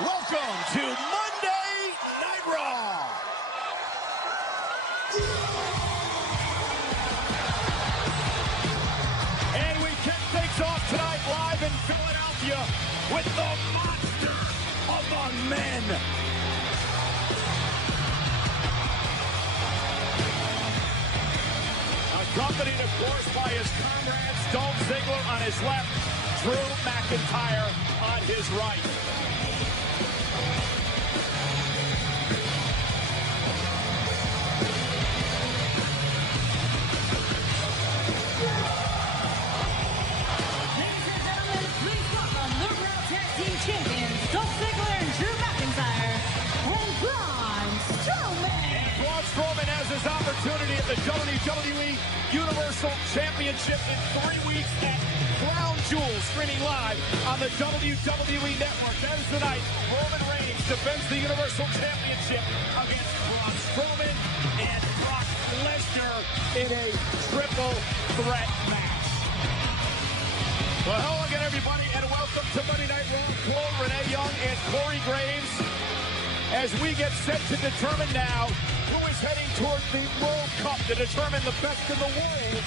Welcome to Monday Night Raw. And we kick things off tonight live in Philadelphia with the monster among men. Accompanied, of course, by his comrades, Dolph Ziggler on his left, Drew McIntyre on his right. Ladies and gentlemen, please welcome the Raw Tag Team Champions, Dolph Ziggler and Drew McIntyre, and Braun Stroman. And Braun Stroman has his opportunity at the WWE Universal Championship in 3 weeks at Crown Jewel, streaming live on the WWE Network. That is tonight. Roman Reigns defends the Universal Championship against Braun Strowman and Brock Lesnar in a triple threat match. Well, hello again, everybody, and welcome to Monday Night Raw. Cole, Renee Young, and Corey Graves, as we get set to determine now who is heading toward the World Cup to determine the best in the world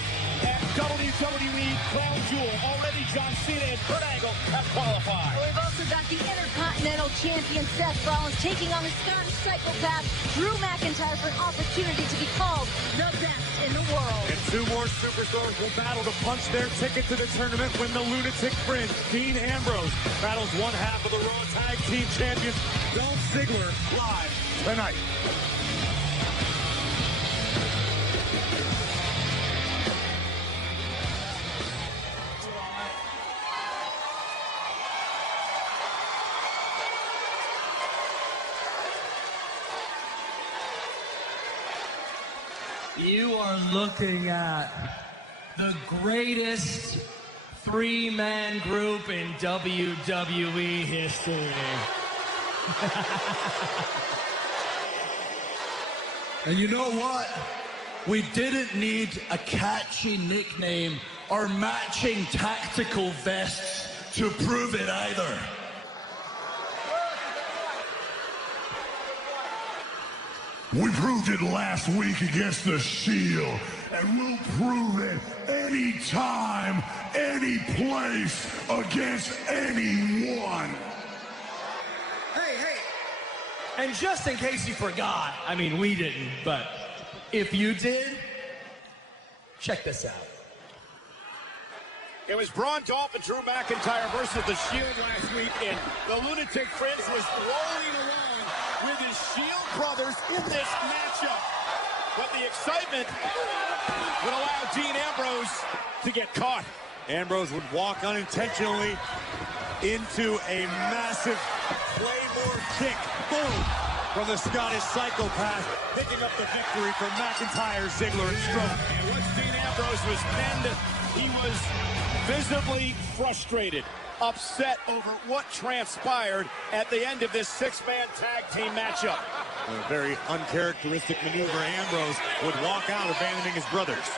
at WWE Crown Jewel. Already John Cena and Kurt Angle have qualified. We've also got the Intercontinental Champion Seth Rollins taking on the Scottish psychopath Drew McIntyre for an opportunity to be called the best in the world. And two more superstars will battle to punch their ticket to the tournament when the Lunatic Prince, Dean Ambrose, battles one half of the Raw Tag Team Champions, Dolph Ziggler, live tonight. You are looking at the greatest three-man group in WWE history. And you know what? We didn't need a catchy nickname or matching tactical vests to prove it either. We proved it last week against the Shield, and we'll prove it anytime, any place, against anyone. Hey. And just in case you forgot, I mean, we didn't, but if you did, check this out. It was Braun, Dolph, and Drew McIntyre versus the Shield last week, and the Lunatic Prince was rolling along with his Shield brothers in this matchup. But the excitement would allow Dean Ambrose to get caught. Ambrose would walk unintentionally into a massive Claymore kick. Boom! From the Scottish psychopath, picking up the victory for McIntyre, Ziggler, and Strowman. And once Dean Ambrose was pinned, he was visibly frustrated, upset over what transpired at the end of this six-man tag team matchup. A very uncharacteristic maneuver. Ambrose would walk out, abandoning his brothers.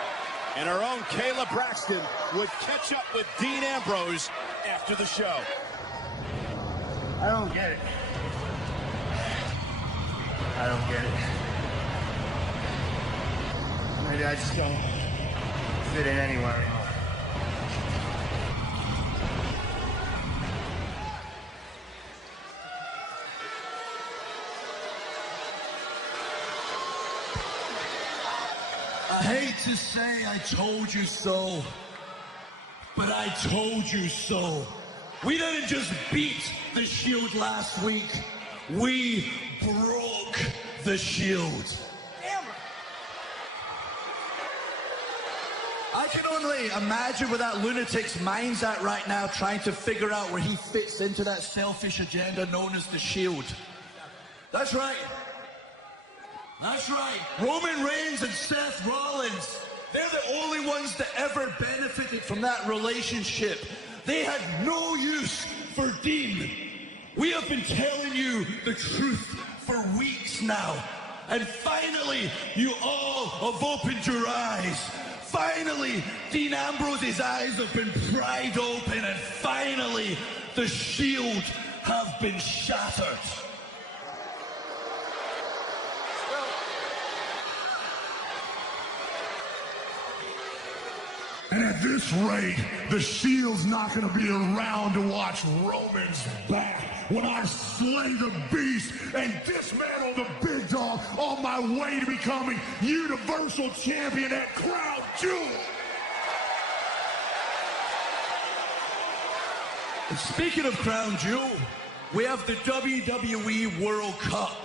And our own Kayla Braxton would catch up with Dean Ambrose after the show. I don't get it. I don't get it. Maybe I just don't fit in anywhere anymore. I hate to say I told you so, but I told you so. We didn't just beat the Shield last week. We broke the Shield. I can only imagine where that lunatic's mind's at right now, trying to figure out where he fits into that selfish agenda known as the Shield. That's right. That's right. Roman Reigns and Seth Rollins, they're the only ones that ever benefited from that relationship. They had no use for Dean. We have been telling you the truth for weeks now. And finally, you all have opened your eyes. Finally, Dean Ambrose's eyes have been pried open. And finally, the Shield have been shattered. And at this rate, the Shield's not going to be around to watch Roman's back when I slay the beast and dismantle the big dog on my way to becoming Universal Champion at Crown Jewel. And speaking of Crown Jewel, we have the WWE World Cup.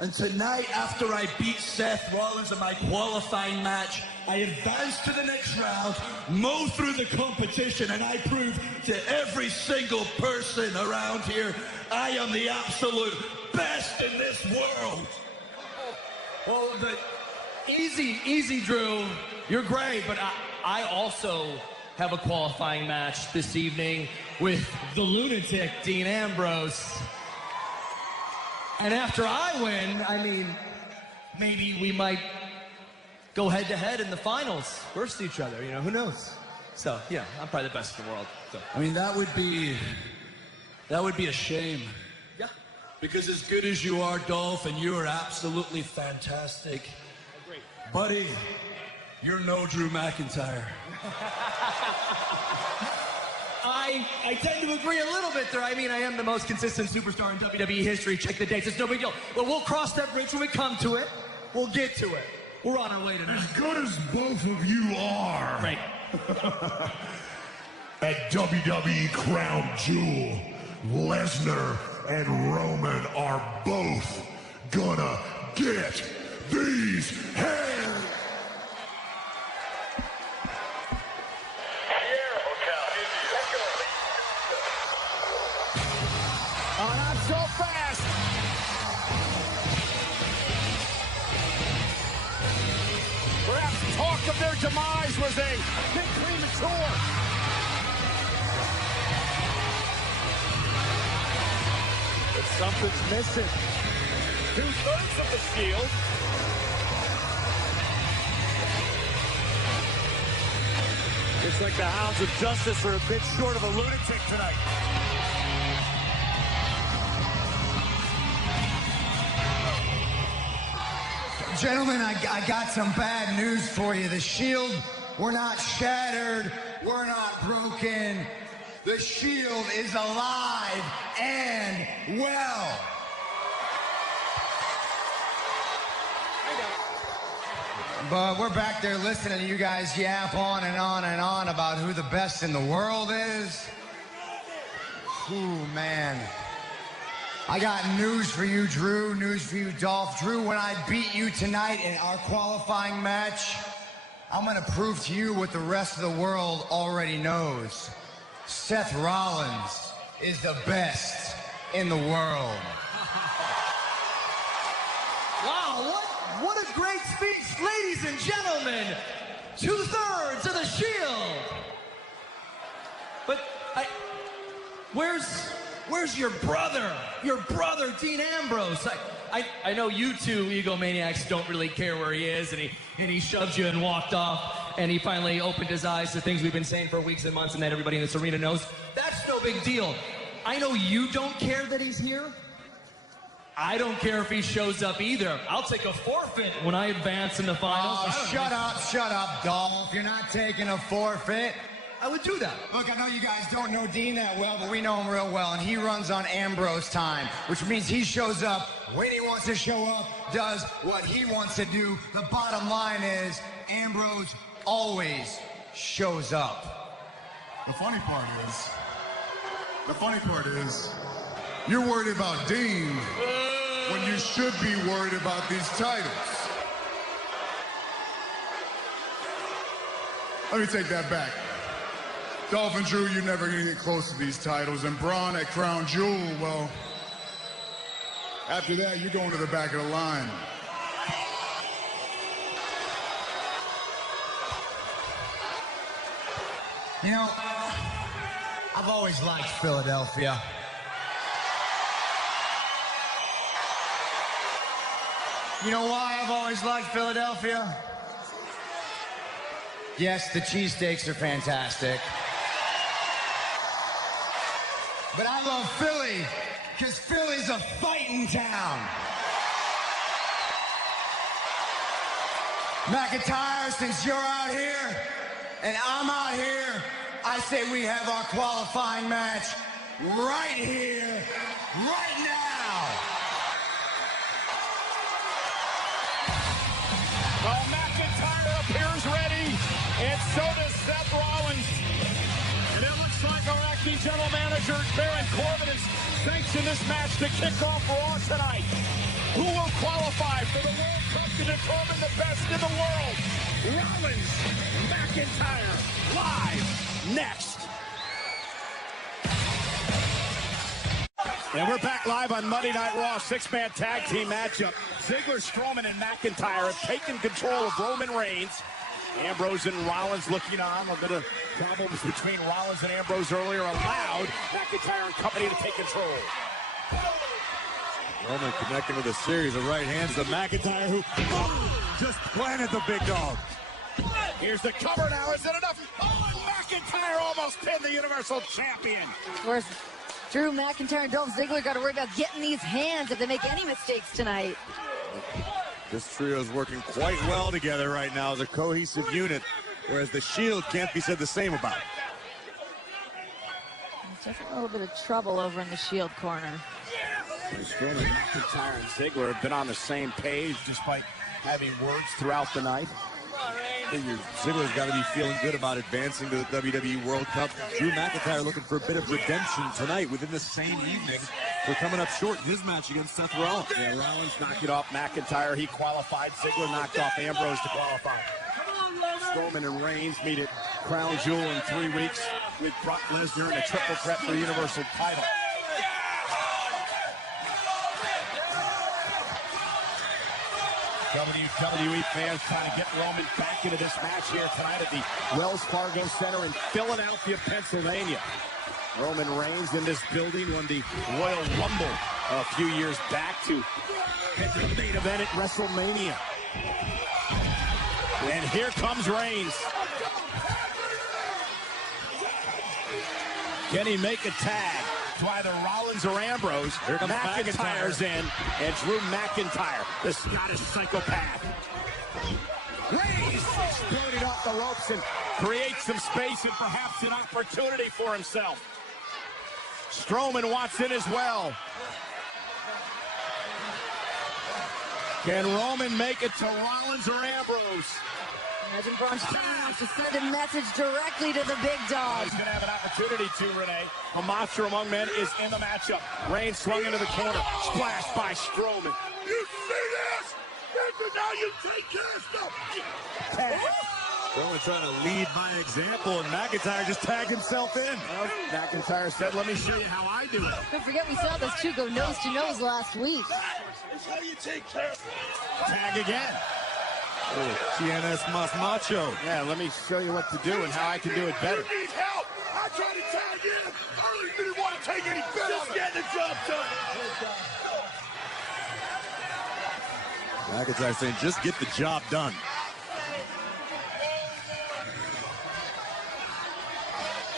And tonight, after I beat Seth Rollins in my qualifying match, I advance to the next round, mow through the competition, and I prove to every single person around here, I am the absolute best in this world. Well, easy, Drew. You're great, but I also have a qualifying match this evening with the lunatic Dean Ambrose. And after I win, I mean, maybe we might go head-to-head in the finals versus each other, you know, who knows? So, yeah, I'm probably the best in the world. So. I mean, that would be a shame. Yeah. Because as good as you are, Dolph, and you are absolutely fantastic. Great. Buddy, you're no Drew McIntyre. I tend to agree a little bit there. I mean, I am the most consistent superstar in WWE history. Check the dates. It's no big deal. But we'll cross that bridge when we come to it. We'll get to it. We're on our way to that. As good as both of you are. Right. At WWE Crown Jewel, Lesnar and Roman are both gonna get these hands. Oh, not so fast. Perhaps talk of their demise was a bit premature. But something's missing. 2/3 of the Shield. Looks like the Hounds of Justice are a bit short of a lunatic tonight. Gentlemen, I got some bad news for you. The Shield, we're not shattered. We're not broken. The Shield is alive and well. But we're back there listening to you guys yap on and on and on about who the best in the world is. Ooh, man. I got news for you, Drew. News for you, Dolph. Drew, when I beat you tonight in our qualifying match, I'm going to prove to you what the rest of the world already knows. Seth Rollins is the best in the world. Wow, what a great speech, ladies and gentlemen. 2/3 of the Shield. But where's your brother? Your brother, Dean Ambrose. I know you two egomaniacs don't really care where he is, and he shoved you and walked off, and he finally opened his eyes to things we've been saying for weeks and months, and that everybody in this arena knows. That's no big deal. I know you don't care that he's here. I don't care if he shows up either. I'll take a forfeit when I advance in the finals. Oh, shut up, Dolph. You're not taking a forfeit. I would do that. Look, I know you guys don't know Dean that well, but we know him real well, and he runs on Ambrose time, which means he shows up when he wants to show up, does what he wants to do. The bottom line is Ambrose always shows up. The funny part is, you're worried about Dean when you should be worried about these titles. Let me take that back. Dolph and Drew, you're never going to get close to these titles. And Braun at Crown Jewel, well, after that, you're going to the back of the line. You know, I've always liked Philadelphia. You know why I've always liked Philadelphia? Yes, the cheesesteaks are fantastic. but I love Philly because Philly's a fighting town. McIntyre, since you're out here and I'm out here, I say we have our qualifying match right here, right now. Well, McIntyre appears ready, and so does Seth Rollins. And it looks like our acting general manager, Baron Corbin, has sanctioned this match to kick off Raw tonight. Who will qualify for the World Cup to determine the best in the world? Rollins, McIntyre, live next. And we're back live on Monday Night Raw, six-man tag team matchup. Ziggler, Stroman, and McIntyre have taken control of Roman Reigns. Ambrose and Rollins looking on. A bit of problems between Rollins and Ambrose earlier allowed McIntyre and company to take control. Roman connecting with a series of right hands to McIntyre, who just planted the big dog. Here's the cover now. Is it enough? Oh, McIntyre almost pinned the Universal Champion. Of course, Drew McIntyre and Dolph Ziggler got to worry about getting these hands if they make any mistakes tonight. This trio is working quite well together right now as a cohesive unit, whereas the Shield can't be said the same about. Just a little bit of trouble over in the Shield corner. Strowman, McIntyre, and Ziggler have been on the same page despite having words throughout the night. Ziggler's got to be feeling good about advancing to the WWE World Cup. Drew McIntyre looking for a bit of redemption tonight within the same evening. We're coming up short in his match against Seth Rollins. Yeah, Rollins knocked it off McIntyre. He qualified. Ziggler knocked off Ambrose to qualify. Strowman and Reigns meet at Crown Jewel in 3 weeks with Brock Lesnar in a triple threat for the Universal title. WWE fans trying to get Roman back into this match here tonight at the Wells Fargo Center in Philadelphia, Pennsylvania. Roman Reigns in this building won the Royal Rumble a few years back to head to the main event at WrestleMania. And here comes Reigns. Can he make a tag to either Rollins or Ambrose? Here comes McIntyre's in, and Drew McIntyre, the Scottish psychopath. Reigns exploding off the ropes and creates some space and perhaps an opportunity for himself. Stroman wants in as well. Can Roman make it to Rollins or Ambrose? Imagine Braun Strowman wants to send a message directly to the big dog. He's going to have an opportunity to, Renee. A monster among men is in the matchup. Reigns swung into the corner. Splashed by Stroman. You see this? This is how you take care of stuff. Tag. Roman trying to lead by example, and McIntyre just tagged himself in. Well, McIntyre said, let me show you how I do it. Don't forget we saw those two go nose to nose last week. This is how you take care of stuff. Tag again. TNS Mas Macho. Yeah, let me show you what to do and how I can do it better. You need help. I tried to tag in. I really didn't want to take any bet. Just get the job done. McIntyre saying, just get the job done.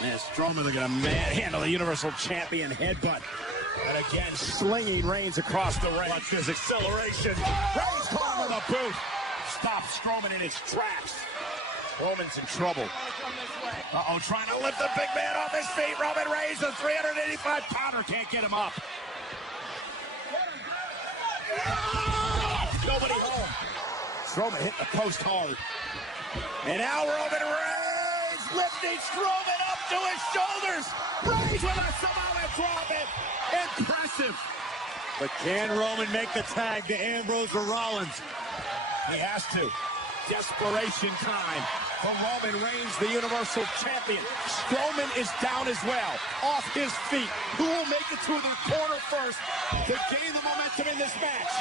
And Strowman looking to manhandle the Universal Champion headbutt. And again, slinging Reigns across the ring. Watch this acceleration. Reigns caught with a boot. Stops Strowman in his tracks. Roman's in trouble. Uh-oh, trying to lift the big man off his feet. Roman Reigns, the 385-pounder, can't get him up. Nobody home. Strowman hit the post hard. And now Roman Reigns lifting Strowman up to his shoulders. Reigns with a Samoan drop. Impressive. But can Roman make the tag to Ambrose or Rollins? He has to. Desperation time for Roman Reigns, the Universal Champion. Strowman is down as well, off his feet. Who will make it to the corner first to gain the momentum in this match?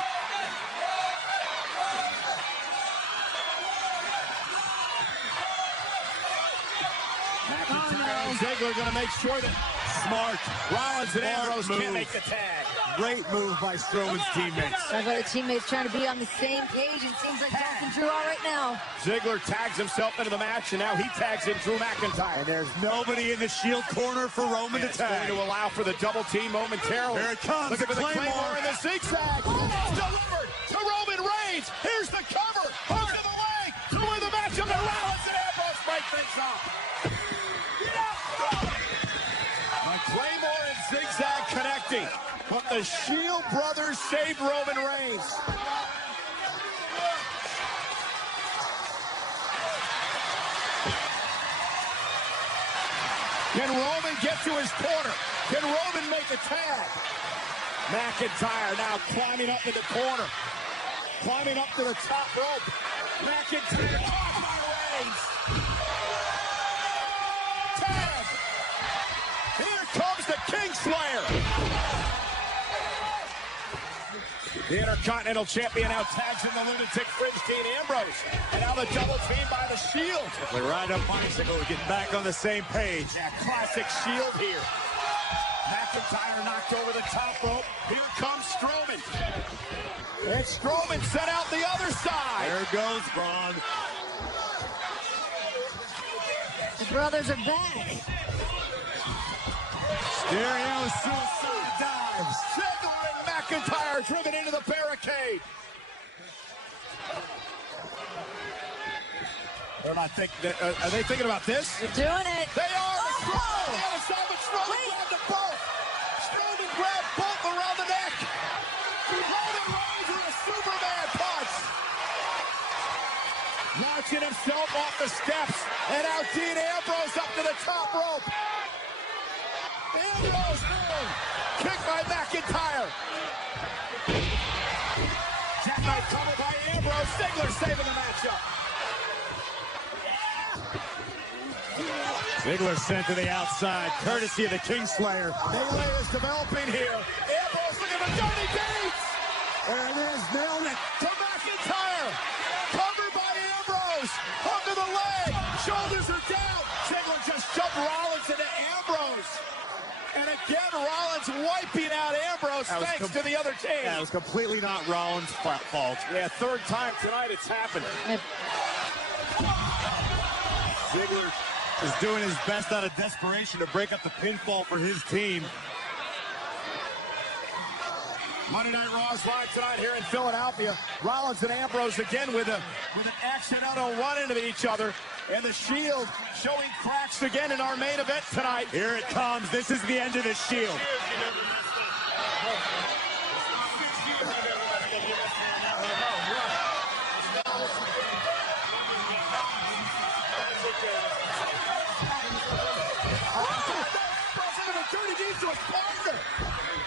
McIntyre and Ziggler going to make sure that Rollins and Ambrose can't make the tag. great move by Stroman's teammates. Talk about the teammates trying to be on the same page. It seems like Jack and Drew are right now. Ziggler tags himself into the match, and now he tags in Drew McIntyre. And there's nobody in the Shield corner for Roman to tag. Going to allow for the double team momentarily. Here it comes. Looking for the Claymore and the zigzag. It's delivered to Roman Reigns. Here's the cover. Hook to the leg to win the matchup. And Rollins and Ambrose break things up. Claymore and zigzag connecting. But the Shield brothers saved Roman Reigns. Can Roman get to his corner? Can Roman make a tag? McIntyre now climbing up in the corner. Climbing up to the top rope. McIntyre caught by Reigns. Tag. Here comes the Kingslayer. The Intercontinental Champion now tags in the Lunatic Fringe, Dean Ambrose. And now the double team by the Shield. They ride up bicycle to get back on the same page. Yeah, classic Shield here. McIntyre knocked over the top rope. Here comes Stroman. And Stroman sent out the other side. There goes Braun. The brothers are back. Stereo suicide dives. Ziggler and McIntyre driven into the barricade. They're not thinking. Are they thinking about this? They're doing it. They are. Oh! On the other side, but Stroman grabbed them both. Stroman grabbed both around the neck. Roman Reigns with a Superman punch. Launching himself off the steps. And now Dean Ambrose up to the top rope. Ambrose through. Kick by McIntyre. Jackknife cover by Ambrose. Ziggler saving the matchup. Ziggler sent to the outside, courtesy of the Kingslayer. Melee is developing here. Ambrose looking for dirty deeds. There it is, nailed it. To McIntyre. Covered by Ambrose. Hook to the leg. Shoulders are down. Ziggler just jumped Rollins into Ambrose. And again, Rollins wiping out Ambrose thanks to the other team. Yeah, it was completely not Rollins' fault. Yeah, third time tonight it's happened. Ziggler is doing his best out of desperation to break up the pinfall for his team. Monday Night Raw's live tonight here in Philadelphia. Rollins and Ambrose again with an accidental run into each other. And the Shield showing cracks again in our main event tonight. Here it comes. This is the end of the Shield.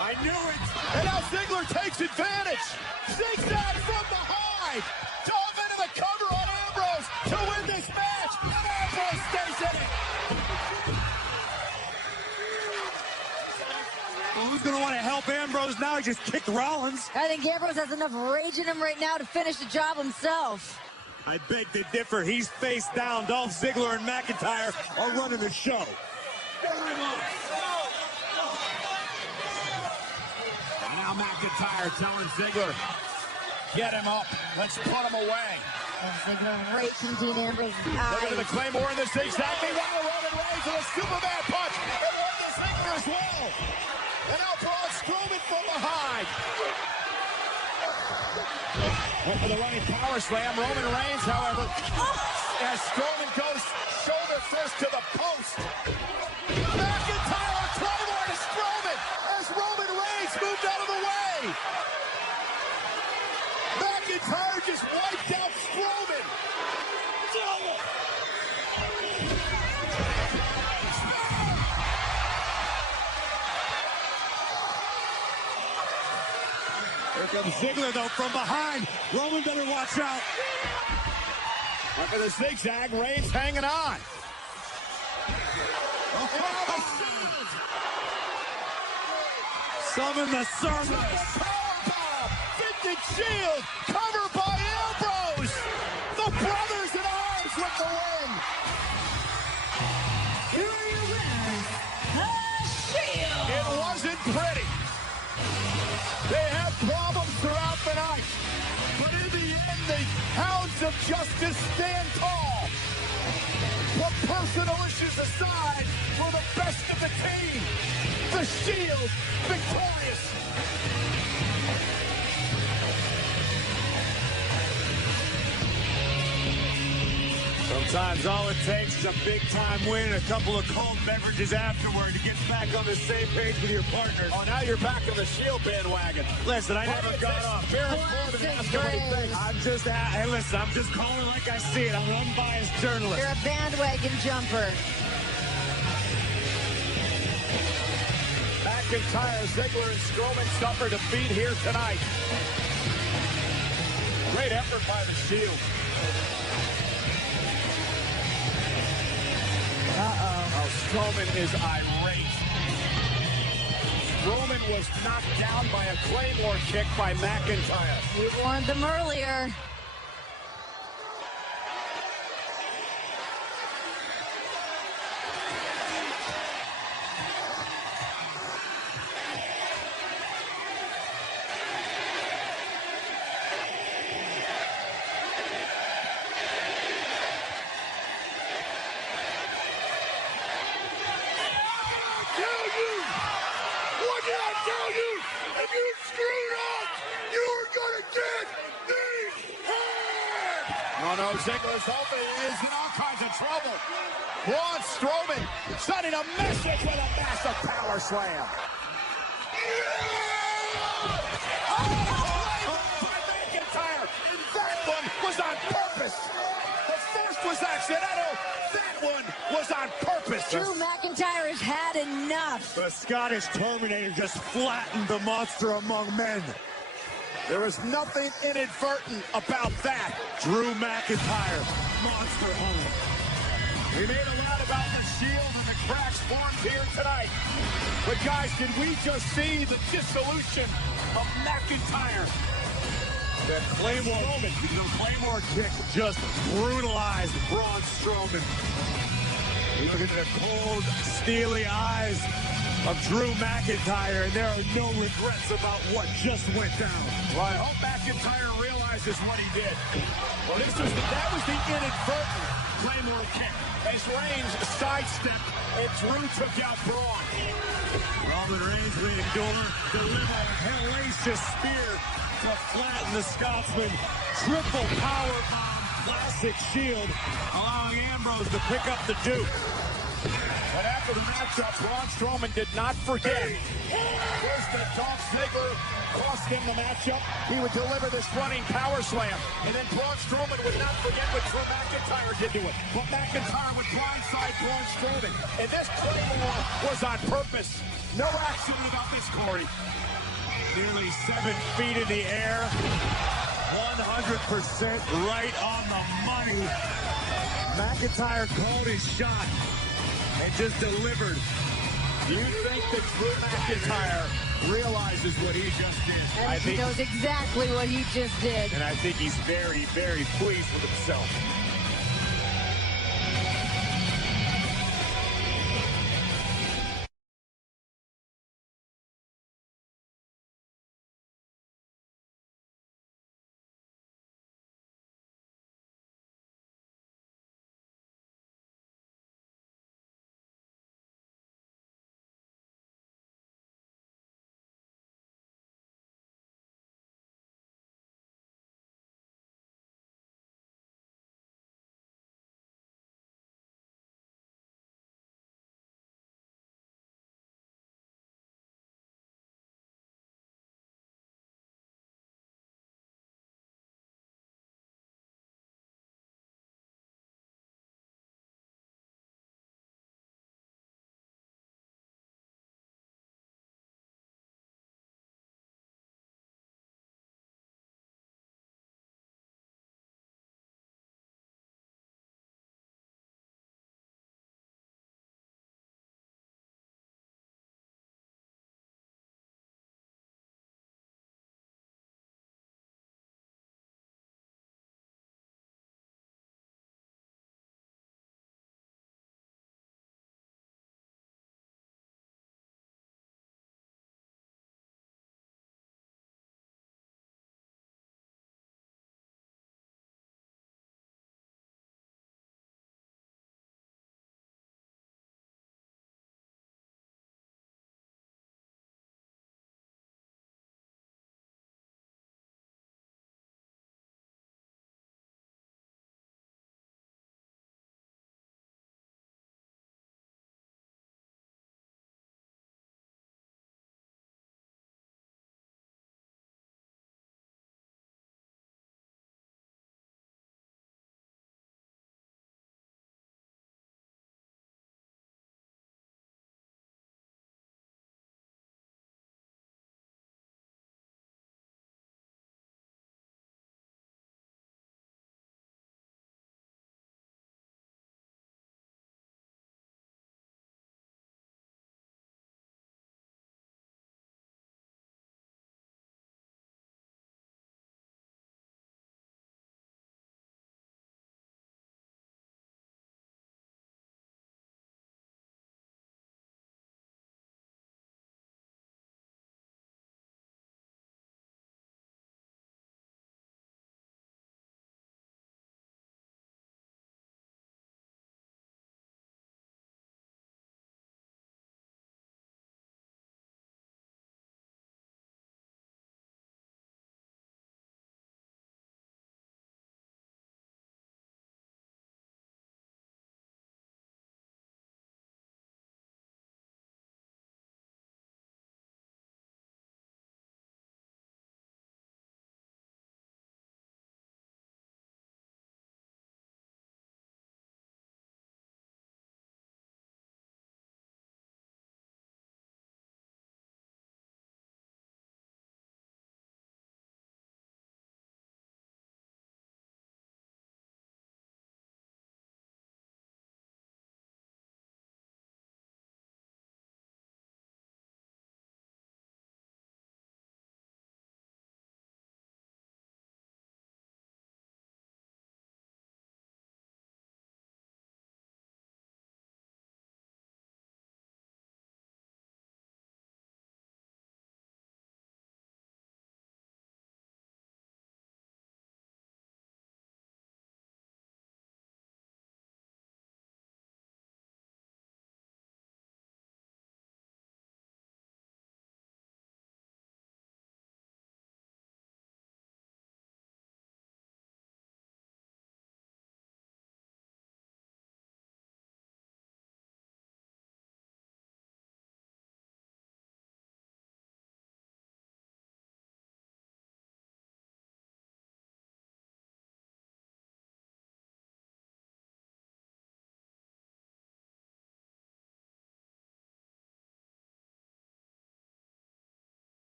I knew it. And now Ziggler takes advantage. Zigzag from behind. Dove into the cover on Ambrose to win this match. And Ambrose stays in it. Well, who's going to want to help Ambrose now? He just kicked Rollins. I think Ambrose has enough rage in him right now to finish the job himself. I beg to differ. He's face down. Dolph Ziggler and McIntyre are running the show. Now McIntyre telling Ziggler, get him up. Let's put him away. Right from Dean Ambrose's Look at the eyes. Claymore in the zigzag. Meanwhile, Roman Reigns with a Superman punch. And one the Ziggler as well. And now Braun Strowman from behind. Went for the running power slam. Roman Reigns, however, as Strowman goes shoulder first to the post. McIntyre, Claymore to Strowman as Roman Reigns moved out of the way. McIntyre just wiped out Strowman. Here comes Ziggler, though, from behind. Roman better watch out. After the zigzag, Reigns hanging on. Summon the sermon. Vintage Shield, covered by Ambrose. The brothers in arms with the win. Here are your winners, the Shield. It wasn't pretty. of justice stand tall. Put personal issues aside for the best of the team. The Shield victorious. Sometimes all it takes is a big-time win and a couple of cold beverages afterward to get back on the same page with your partner. Oh, now you're back on the Shield bandwagon. Listen, I never got off. I'm just, hey, listen, I'm just calling like I see it. I'm an unbiased journalist. You're a bandwagon jumper. McIntyre, Ziggler, and Stroman suffer defeat here tonight. Great effort by the Shield. Oh, Stroman is irate. Stroman was knocked down by a Claymore kick by McIntyre. We warned them earlier. Oh no, Ziggler's open. He is in all kinds of trouble. Braun Strowman sending a message with a massive power slam. By McIntyre. That one was on purpose. The first was accidental. That one was on purpose. Drew McIntyre has had enough. The Scottish Terminator just flattened the monster among men. There is nothing inadvertent about that. Drew McIntyre, monster home. We made a lot about the Shield and the cracks formed here tonight. But guys, did we just see the dissolution of McIntyre? The Claymore kick just brutalized Braun Strowman. You look into the cold, steely eyes of Drew McIntyre, and there are no regrets about what just went down. Well, I hope McIntyre realizes what he did. Well, that was the inadvertent Claymore kick. As Reigns sidestepped and Drew took out Braun. Roman Reigns will deliver a hellacious spear to flatten the Scotsman. Triple powerbomb, classic Shield, allowing Ambrose to pick up the Duke. But after the matchup, Braun Strowman did not forget. First, that Dolph Ziggler cost him the matchup. He would deliver this running power slam. And then Braun Strowman would not forget what Drew McIntyre did to it. But McIntyre would blindside Braun Strowman. And this Claymore was on purpose. No accident about this, Corey. Nearly 7 feet in the air. 100% right on the money. McIntyre called his shot and just delivered. Do you think that Drew McIntyre realizes what he just did? I think he knows exactly what he just did. And I think he's very, very pleased with himself.